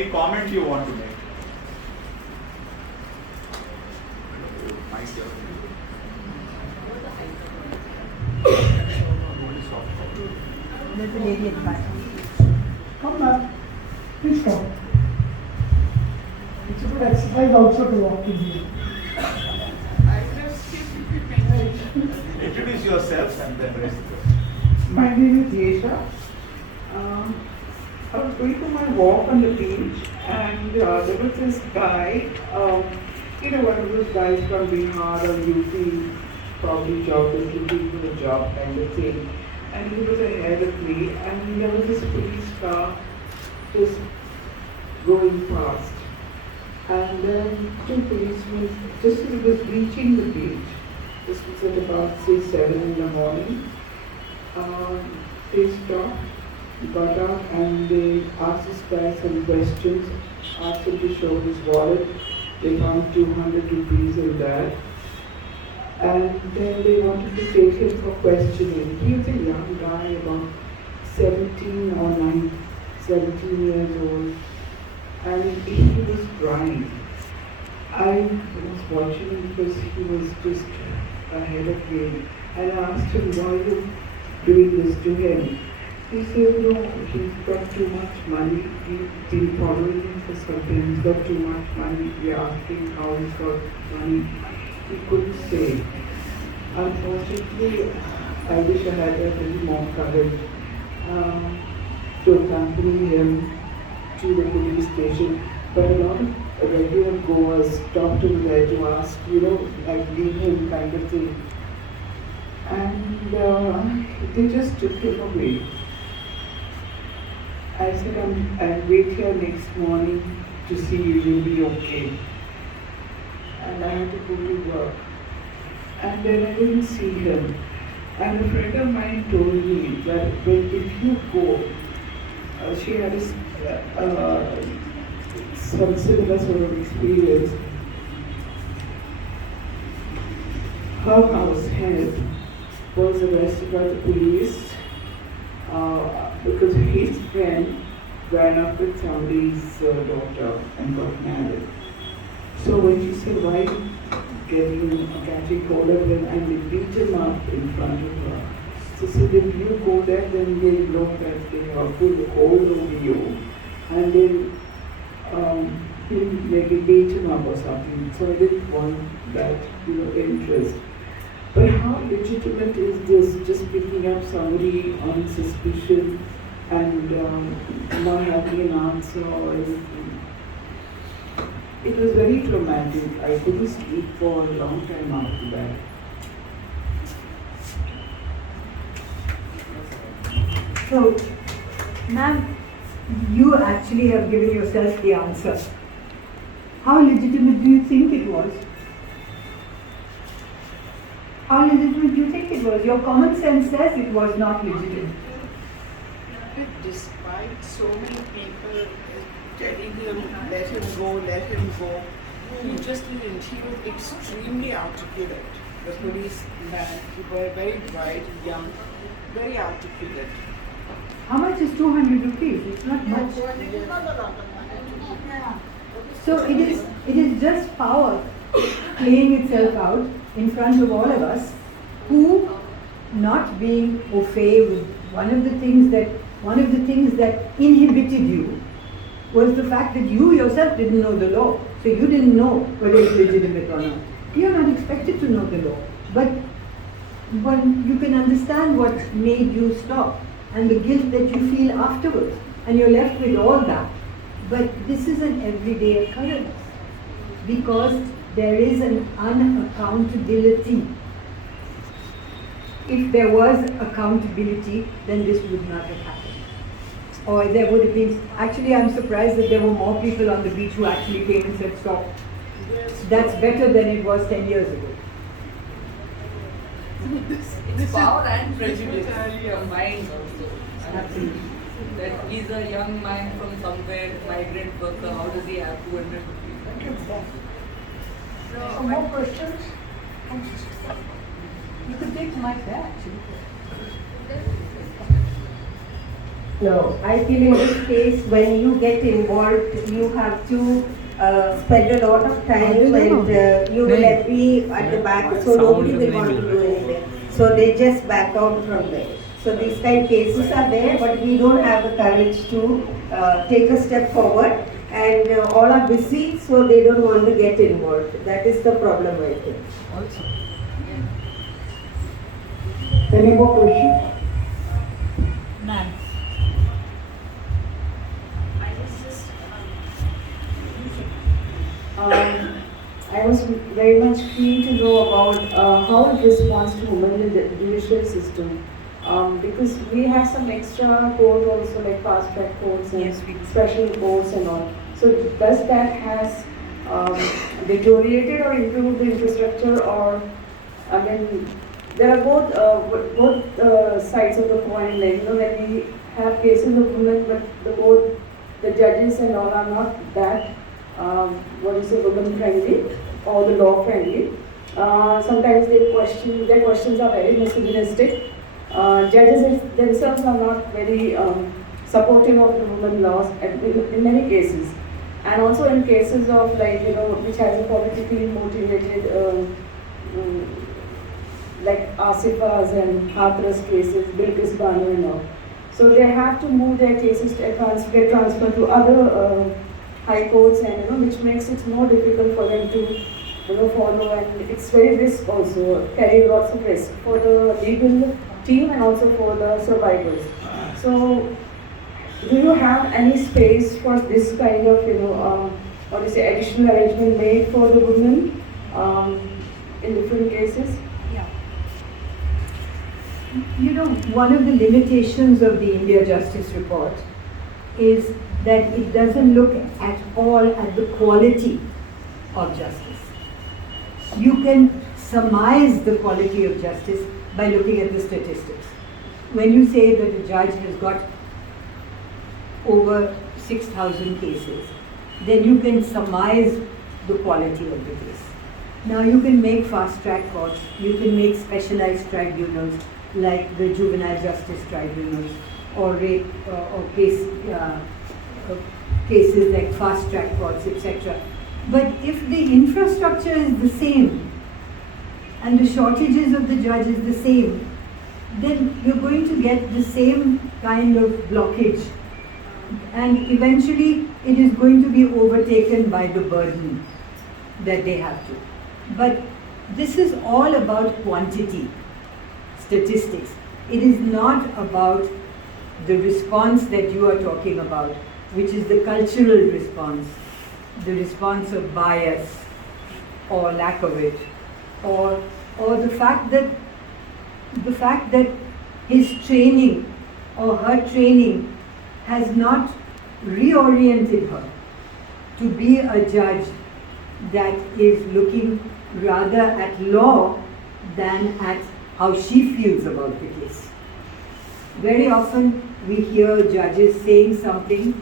any comment you want to make? Nice. There's a lady at the back. Come back. Please come. It's a good exercise also to walk in here. Introduce yourself and then rest. My name is Yesha. I was going for my walk on the beach and there was this guy, one of those guys from Bihar or UP, probably jobless, looking for a job kind of thing. And he was ahead of me and there was this police car just going past. And then two policemen, just as he was reaching the beach, this was at about say 7 in the morning, they stopped, got out and they asked this guy some questions, asked him to show his wallet. They found 200 rupees in that. And then they wanted to take him for questioning. He was a young guy, about 17 or 17 years old. And he was crying. I was watching him because he was just ahead of me. And I asked him, why are you doing this to him? He said, no, he's got too much money. We've been following him for some time. He's got too much money. We asked him how he's got money. He couldn't say. Unfortunately, I wish I had a little more courage to accompany him to the police station. But a lot of regular goers stopped him there to ask, like leave him kind of thing. And they just took him away. I said, I'll wait here next morning to see you, you'll be okay. And I had to go to work. And then I didn't see him. And a friend of mine told me that if you go, she had some similar sort of experience. Her house head was arrested by the police because his friend ran up with somebody's daughter and got married. So when she said, why catching hold of him, and they beat him up in front of her. So she said, if you go there, then they know that they have full hold over you. And then he'll maybe beat him up or something. So I didn't want that, interest. But how legitimate is this, just picking up somebody on suspicion and not having an answer or anything? It was very traumatic. I couldn't sleep for a long time after that. So, ma'am, you actually have given yourself the answer. How legitimate do you think it was? How legitimate do you think it was? Your common sense says it was not legitimate. Despite so many people telling him, let him go, he just didn't. He was extremely articulate. The policeman, he was very bright, young, very articulate. How much is 200 rupees? It's not much. So it is just power playing itself out in front of all of us, who, not being au fait with one of the things that inhibited you was the fact that you yourself didn't know the law. So you didn't know whether it's legitimate or not. You're not expected to know the law. But when you can understand what made you stop and the guilt that you feel afterwards, and you're left with all that. But this is an everyday occurrence because there is an unaccountability. If there was accountability, then this would not have happened. Or there would have been, actually I'm surprised that there were more people on the beach who actually came and said stop. That's better than it was 10 years ago. It's power and prejudice your mind also. Absolutely. That he's a young man from somewhere, migrant worker, how does he have 200 rupees? Some more questions? You could take my bag actually. No, I feel in this case, when you get involved, you have to spend a lot of time and you will be at the back, so nobody will want to do anything. So they just back out from there. So these kind of cases are there, but we don't have the courage to take a step forward, and all are busy, so they don't want to get involved. That is the problem, I think. Any more questions? Ma'am. I was very much keen to know about how it responds to women in the judicial system. Because we have some extra court also, like fast track courts and Yes, we do. special courts and all. So does that has deteriorated or improved the infrastructure, or I mean, there are both sides of the coin. Like, you know, when we have cases of women, but the judges and all are not that women friendly or the law friendly. Sometimes their questions are very misogynistic. Judges themselves are not very supportive of the women laws in many cases, and also in cases of, like, you know, which has a politically motivated like Asifa's and Hathras cases, Bilkis Banu and all. So they have to move their cases to get transferred to other high courts, and which makes it more difficult for them to follow, and it's very risk also, carry lots of risk for the legal team and also for the survivors. So do you have any space for this kind of additional arrangement made for the women in different cases? You know, one of the limitations of the India Justice Report is that it doesn't look at all at the quality of justice. You can surmise the quality of justice by looking at the statistics. When you say that a judge has got over 6,000 cases, then you can surmise the quality of the case. Now you can make fast track courts, you can make specialized tribunals like the juvenile justice tribunals, or rape or cases like fast track courts, etc. But if the infrastructure is the same and the shortages of the judge is the same, then you're going to get the same kind of blockage, and eventually it is going to be overtaken by the burden that they have to. But this is all about quantity, statistics. It is not about the response that you are talking about, which is the cultural response, the response of bias or lack of it, or the fact that his training or her training has not reoriented her to be a judge that is looking rather at law than at how she feels about the case. Very often we hear judges saying something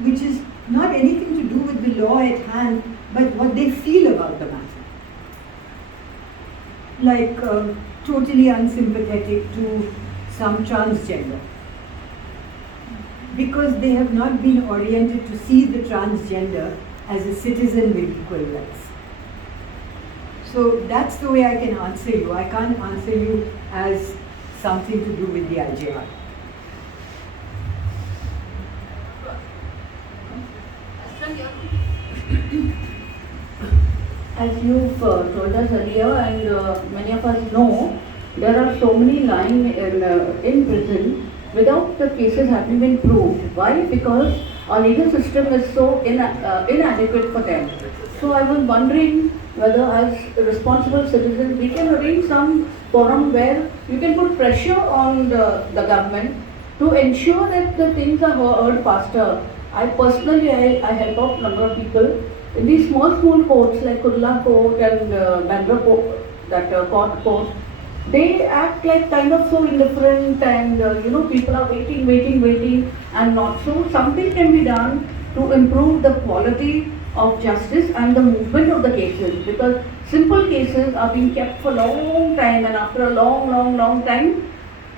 which is not anything to do with the law at hand, but what they feel about the matter. Like totally unsympathetic to some transgender, because they have not been oriented to see the transgender as a citizen with equal rights. So that's the way I can answer you. I can't answer you as something to do with the IJR. As you've told us earlier, and many of us know, there are so many lying in prison without the cases having been proved. Why? Because our legal system is so inadequate for them. So I was wondering whether, as responsible citizens, we can arrange some forum where you can put pressure on the government to ensure that the things are heard faster. I personally help out a number of people in these small courts like Kurla Court and Bandra Court, that court. They act like kind of so indifferent, and people are waiting and not. So something can be done to improve the quality of justice and the movement of the cases, because simple cases are being kept for a long time, and after a long time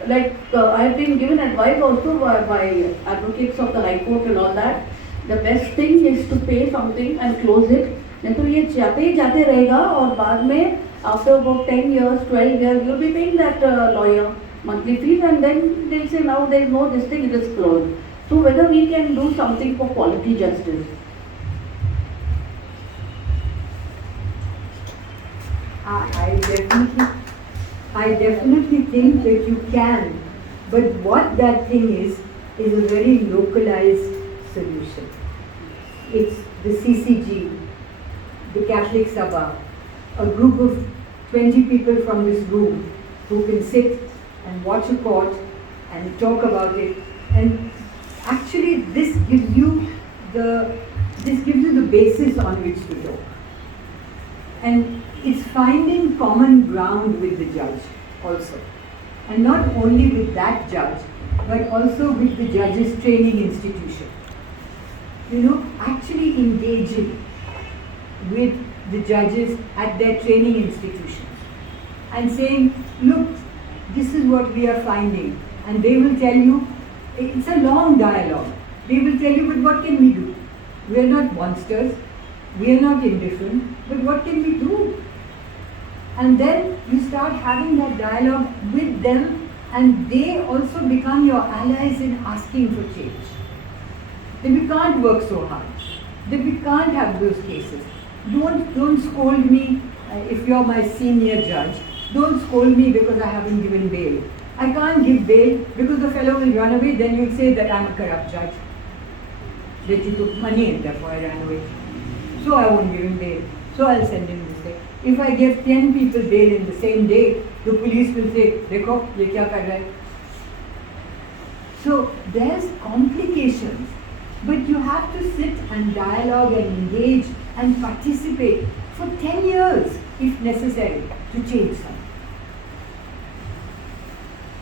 like I have been given advice also by advocates of the High Court and all that. The best thing is to pay something and close it. नहीं तो ये जाते ही जाते रहेगा और बाद में after about 10 years, 12 years, you'll be paying that lawyer monthly fees, and then they'll say now there is no this thing, it is closed. So whether we can do something for quality justice. I definitely think that you can, but what that thing is a very localized solution. It's the CCG, the Catholic Sabha, a group of 20 people from this room who can sit and watch a court and talk about it. And actually this gives you the basis on which to talk. And it's finding common ground with the judge also. And not only with that judge, but also with the judge's training institution. You know, actually engaging with the judges at their training institutions and saying, look, this is what we are finding. And they will tell you, it's a long dialogue. They will tell you, but what can we do? We are not monsters, we are not indifferent, but what can we do? And then you start having that dialogue with them, and they also become your allies in asking for change. Then we can't work so hard. Then we can't have those cases. Don't scold me if you're my senior judge. Don't scold me because I haven't given bail. I can't give bail because the fellow will run away, then you'll say that I'm a corrupt judge. That you took money and therefore I ran away. So I won't give him bail. So I'll send him this day. If I give 10 people bail in the same day, the police will say, Dekho, ye kya kar raha hai? So there's complications, but you have to sit and dialogue and engage and participate for 10 years if necessary to change something.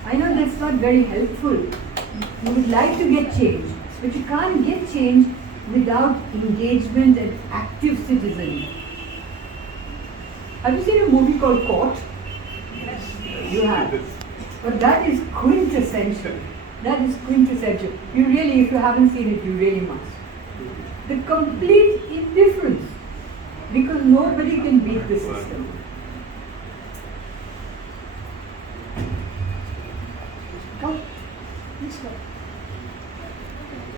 I know that's not very helpful. You would like to get change, but you can't get change without engagement and active citizenry. Have you seen a movie called Court? Yes. You have. But that is quintessential. That is quintessential. You really, if you haven't seen it, you really must. The complete indifference, because nobody can beat the system.